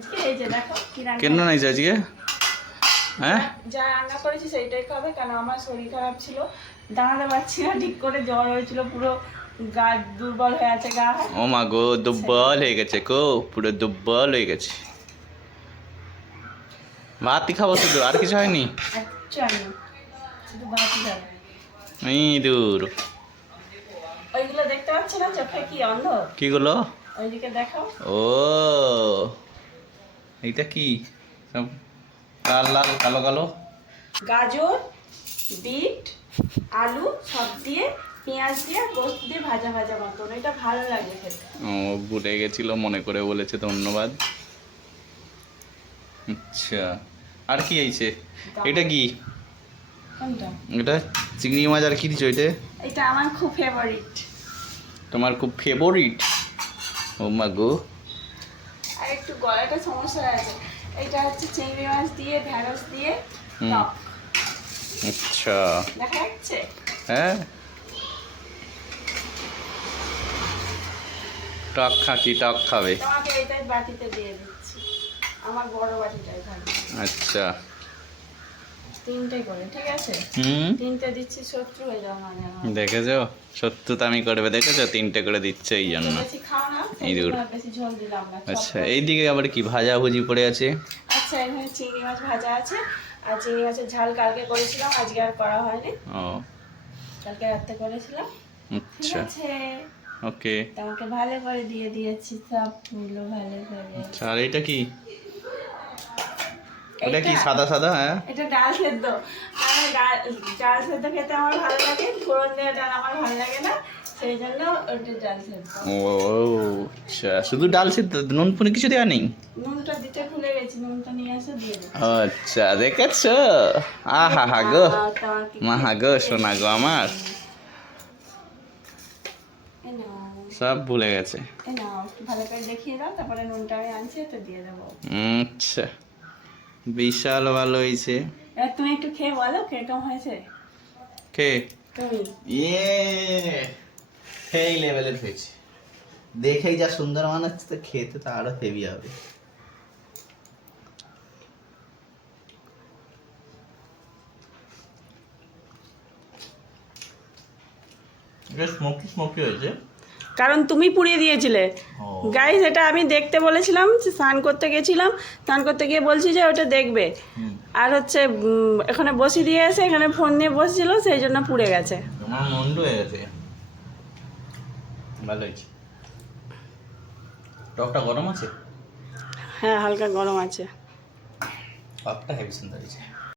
আজকে এই যে দেখো কি কেন নাইছে আজকে? হ্যাঁ? যা রান্না করেছি সেইটাই খাবে কারণ আমার শরীর খারাপ ছিল। দাঁড়াতে পারছি না ঠিক করে জ্বর হয়েছিল পুরো গা দুর্বল হয়ে আছে গা। ও মা গো দুর্বল হয়ে গেছে গো পুরো দুর্বল হয়ে গেছে। ভাতই খাব শুধু? আর কিছু হয়নি? এই দূর ওইগুলো দেখতে পাচ্ছ না? চোখে কি অন্ধ? কি গুলো ওইদিকে দেখাও। ও এইটা কি? সব লাল লাল কালো কালো? গাজর বিট আলু সব দিয়ে পেঁয়াজ দিয়ে গোস্ত দিয়ে ভাজা ভাজা মতন। এটা ভালো লাগে খেতে। ও ভুলে গেছিল মনে করে বলেছে ধন্যবাদ। আচ্ছা আর কি আইছে এটা কি? এটা চিংড়ি মাছ আর কি দিছো এটা? এটা আমার খুব ফেভারিট তোমার খুব ফেভারিট ও মা গো। আর একটু গলাটা সমস্যা আছে এটা হচ্ছে চিংড়ি মাছ দিয়ে ঢেঁড়স দিয়ে। টক। আচ্ছা। দেখা যাচ্ছে? হ্যাঁ। টক খাকি টক খাবে। তোমাকে এটাই বাটিতে দিয়ে দিচ্ছি। আমার বড় বাটিটাই থাকবে আচ্ছা। তিনটে করে ঠিক আছে? হুম? তিনটে দিচ্ছি শত্রু হয়ে যাও তো আমি করবে দেখেছ? তিনটে করে দিচ্ছে এই জন্য। এই আচ্ছা এইদিকে আবার কি ভাজা ভুজি পড়ে আছে? আচ্ছা এখানে চিংড়ি মাছ ভাজা আছে আর চিংড়ি মাছের ঝাল কালকে করেছিলাম আজকে আর করা হয়নি। ও। কালকে রাতে করেছিলাম। আচ্ছা। ওকে। তোমাকে ভালো করে দিয়ে দিয়েছি সব ভালো করে। আচ্ছা আর এটা কি? ওটা কি সাদা সাদা হ্যাঁ? এটা ডাল সেদ্ধ। মানে ডাল ডাল সেদ্ধ খেতে আমার ভালো লাগে ফোড়ন দেওয়া ডাল আমার ভালো লাগে না সেই জন্য ওটা ডাল সেদ্ধ। ও আচ্ছা শুধু ডাল সিদ্ধ নুন ফুন কিছু দেওয়া নেই? নুনটা দিতে ভুলে গেছি নুনটা নিয়ে এসে দিয়ে আচ্ছা দেখেছ? আহা হা গো তোমার মা হা গো সোনা গো আমার। সব ভুলে গেছে। এই নাও, একটু ভালো করে দেখিয়ে দাও তারপরে নুনটা আমি আনছি তো দিয়ে দেবো। আচ্ছা। বিশাল ভালো হয়েছে। এবার তুমি একটু খেয়ে বলো কীরকম হয়েছে? কে? তুমি। ইয়ে সেই লেভেলের হয়েছে। দেখেই যা সুন্দর মানাচ্ছে তো খেতে তো আরও হেভি হবে। স্মোকি স্মোকি হয়েছে। কারণ তুমি পুড়িয়ে দিয়েছিলে। ও। গাইস এটা আমি দেখতে বলেছিলাম যে স্নান করতে গেছিলাম স্নান করতে গিয়ে বলছি যে ওটা দেখবে। আর হচ্ছে এখানে বসিয়ে দিয়ে এসে এখানে ফোন নিয়ে বসছিল সেই জন্য পুড়ে গেছে। হয়ে টকটা গরম আছে? হ্যাঁ হালকা গরম আছে। টকটা হেভি সুন্দর হয়েছে